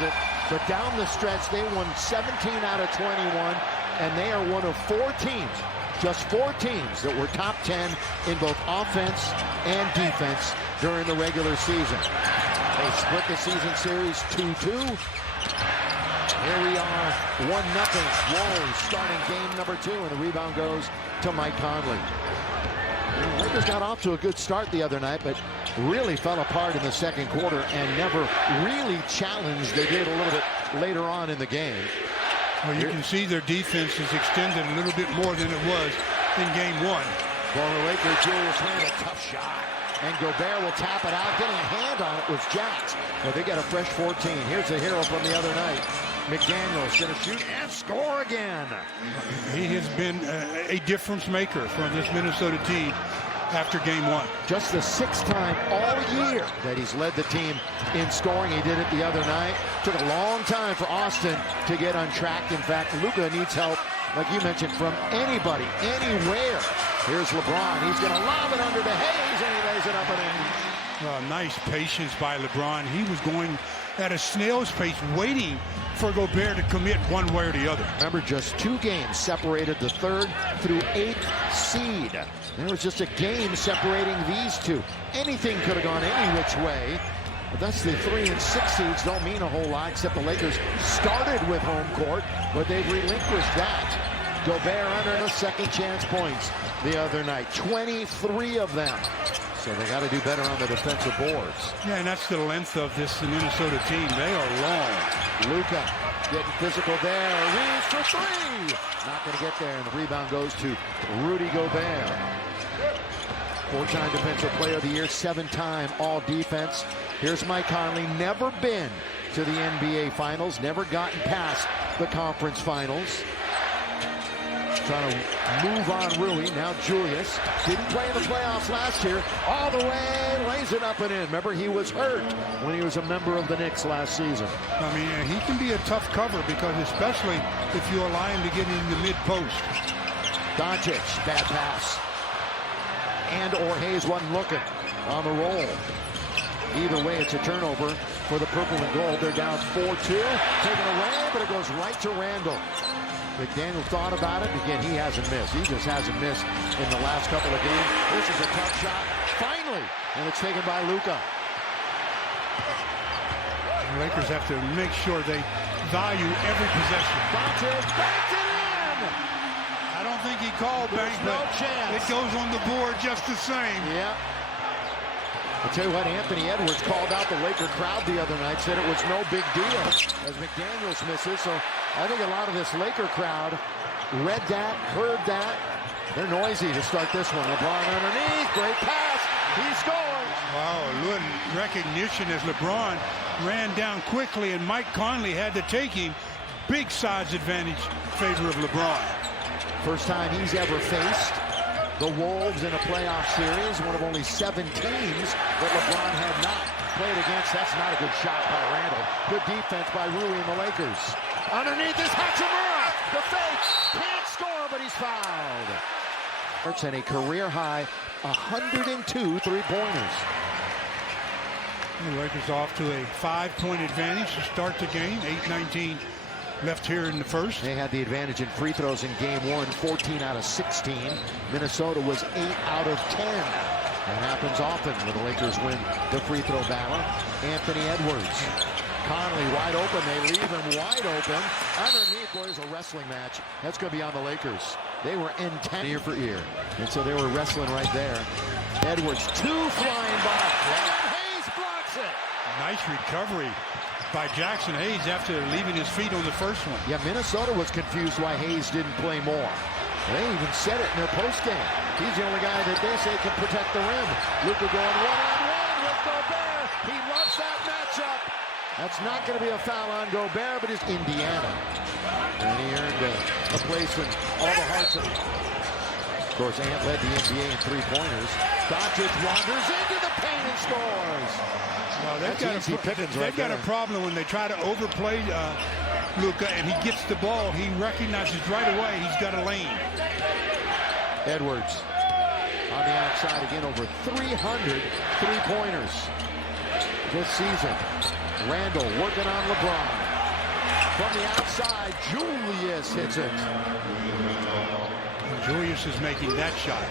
it. But down the stretch, they won 17 out of 21, and they are one of 4 teams, just 4 teams, that were top 10 in both offense and defense during the regular season. They split the season series 2-2. Here we are, 1-0. Wolves starting game number 2, and the rebound goes to Mike Conley. The Lakers got off to a good start the other night, but really fell apart in the second quarter and never really challenged. They did a little bit later on in the game. Well, you can see their defense is extended a little bit more than it was in game 1. Former Laker Julius Randle, a tough shot. And Gobert will tap it out. Getting a hand on it was Jax. But they got a fresh 14. Here's the hero from the other night. McDaniels going to shoot and score again. He has been a difference maker for this Minnesota team after game 1. Just the 6th time all year that he's led the team in scoring. He did it the other night. Took a long time for Austin to get on track. In fact, Luka needs help, like you mentioned, from anybody, anywhere. Here's LeBron. He's going to lob it under to Hayes, and he lays it up and in. Nice patience by LeBron. He was going at a snail's pace, waiting for Gobert to commit one way or the other. Remember, just 2 games separated the 3rd through 8th seed. There was just a game separating these 2. Anything could have gone any which way. But that's the 3 and 6 seeds don't mean a whole lot, except the Lakers started with home court, but they've relinquished that. Gobert under the second chance points the other night, 23 of them. So they got to do better on the defensive boards. Yeah, and that's the length of this Minnesota team. They are long. Luka getting physical there. Reeves for 3. Not going to get there, and the rebound goes to Rudy Gobert. 4-time Defensive Player of the Year, 7-time All-Defense. Here's Mike Conley. Never been to the NBA Finals. Never gotten past the Conference Finals. Trying to move on Rui. Now Julius. Didn't play in the playoffs last year. All the way. Lays it up and in. Remember, he was hurt when he was a member of the Knicks last season. I mean, he can be a tough cover, because especially if you allow him to get in the mid-post. Doncic. Bad pass. And or Hayes wasn't looking on the roll. Either way, it's a turnover for the purple and gold. They're down 4-2. Taken away, but it goes right to Randle. McDaniel thought about it. Again, he hasn't missed. He just hasn't missed in the last couple of games. This is a tough shot, finally, and it's taken by Luka. The Lakers have to make sure they value every possession. Doncic banked it in. I don't think he called bank, no but chance. It goes on the board just the same. Yeah. I'll tell you what, Anthony Edwards called out the Laker crowd the other night, said it was no big deal as McDaniels misses. So I think a lot of this Laker crowd read that, heard that. They're noisy to start this one. LeBron underneath, great pass, he scores. Wow, a little recognition as LeBron ran down quickly, and Mike Conley had to take him. Big size advantage in favor of LeBron. First time he's ever faced the Wolves in a playoff series, one of only 7 teams that LeBron had not played against. That's not a good shot by Randle. Good defense by Rui and the Lakers. Underneath is Hachimura. The fake. Can't score, but he's fouled. And a career-high 102 3-pointers. The Lakers off to a 5-point advantage to start the game. 8:19 left here in the first. They had the advantage in free throws in game 1, 14 out of 16. Minnesota was 8 out of 10. That happens often when the Lakers win the free throw battle. Anthony Edwards. Conley wide open. They leave him wide open. Underneath, boy, there's a wrestling match. That's going to be on the Lakers. They were in-10 ear for ear. And so they were wrestling right there. Edwards, 2 flying by. And Hayes blocks it. Nice recovery by Jackson Hayes after leaving his feet on the first one. Yeah, Minnesota was confused why Hayes didn't play more. They even said it in their postgame. He's the only guy that they say can protect the rim. Luka going one-on-one with Gobert. He loves that matchup. That's not going to be a foul on Gobert, but it's Indiana. And he earned a place in all the hearts of. Of course, Ant led the NBA in 3-pointers. Doncic wanders into the paint and scores. Well, they've got a problem when they try to overplay Luka, and he gets the ball. He recognizes right away he's got a lane. Edwards on the outside again, over 300 3-pointers this season. Randall working on LeBron. From the outside, Julius hits it. When Julius is making that shot,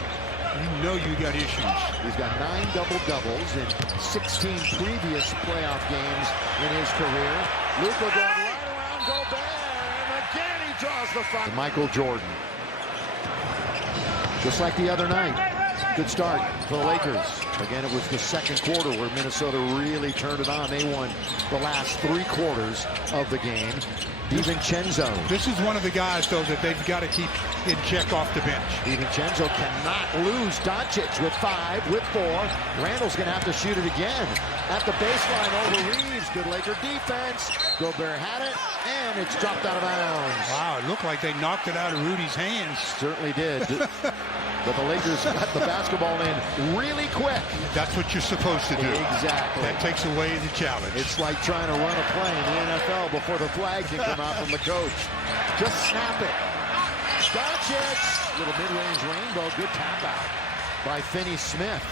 you know you got issues. He's got 9 double-doubles in 16 previous playoff games in his career. Luka going right around Gobert, and again he draws the foul. Michael Jordan. Just like the other night. Good start for the Lakers. Again, it was the second quarter where Minnesota really turned it on. They won the last 3 quarters of the game. DiVincenzo. This is one of the guys, though, that they've got to keep in check off the bench. DiVincenzo cannot lose. Doncic with 5, with 4. Randall's going to have to shoot it again. At the baseline over Reeves. Good Laker defense. Gobert had it, and it's dropped out of bounds. Wow, it looked like they knocked it out of Rudy's hands. Certainly did. But the Lakers got the basketball in really quick. That's what you're supposed to do. Exactly. That takes away the challenge. It's like trying to run a play in the NFL before the flag can come out from the coach. Just snap it. Doncic. Little mid-range rainbow. Good tap out by Finney-Smith.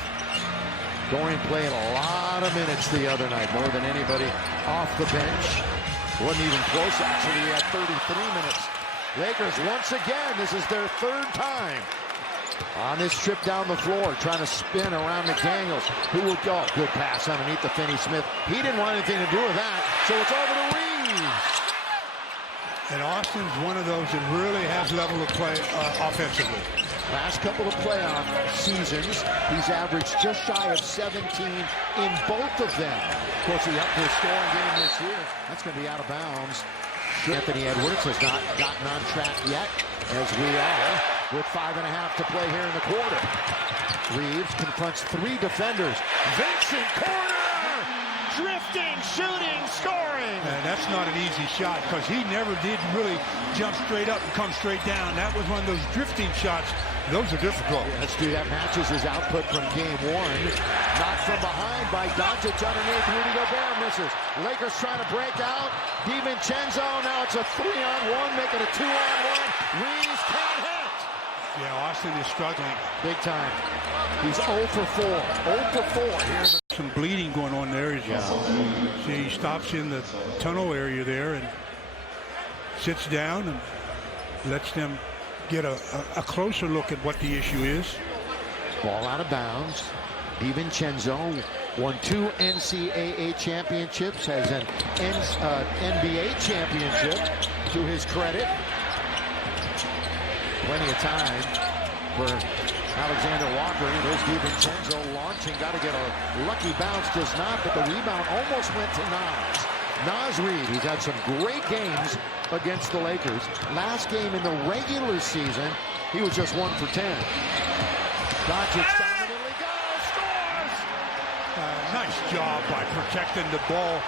Dorian played a lot of minutes the other night, more than anybody off the bench. Wasn't even close, actually. He had 33 minutes. Lakers, once again, this is their 3rd time on this trip down the floor, trying to spin around McDaniels. Who will go? Good pass underneath the Finney-Smith. He didn't want anything to do with that, so it's over to Reeves. And Austin's one of those that really has level of play offensively. Last couple of playoff seasons, he's averaged just shy of 17 in both of them. Of course, he upped his scoring game this year. That's going to be out of bounds. Anthony Edwards has not gotten on track yet, as we are, with 5.5 to play here in the quarter. Reeves confronts 3 defenders. Vincent, corner! Drifting, shooting, scoring! And that's not an easy shot, because he never did really jump straight up and come straight down. That was one of those drifting shots. Those are difficult. Yeah, let's do that. Matches his output from game 1. Knocked from behind by Doncic underneath. Rudy Gobert misses. Lakers trying to break out. DiVincenzo, now it's a 3-on-1, making a 2-on-1. Reeves can't hit. Yeah, Austin is struggling. Big time. He's 0 for 4. 0 for 4 here. Some bleeding going on there. See, he stops in the tunnel area there and sits down and lets them get a closer look at what the issue is. Ball out of bounds. DiVincenzo won 2 NCAA championships, has an NBA championship to his credit. Plenty of time for Alexander Walker. There's DiVincenzo launching. Got to get a lucky bounce. Does not, but the rebound almost went to Nas. Nas Reed, who's had some great games against the Lakers. Last game in the regular season, he was just 1 for 10. Doncic down the middle, he goes, scores! Nice job by protecting the ball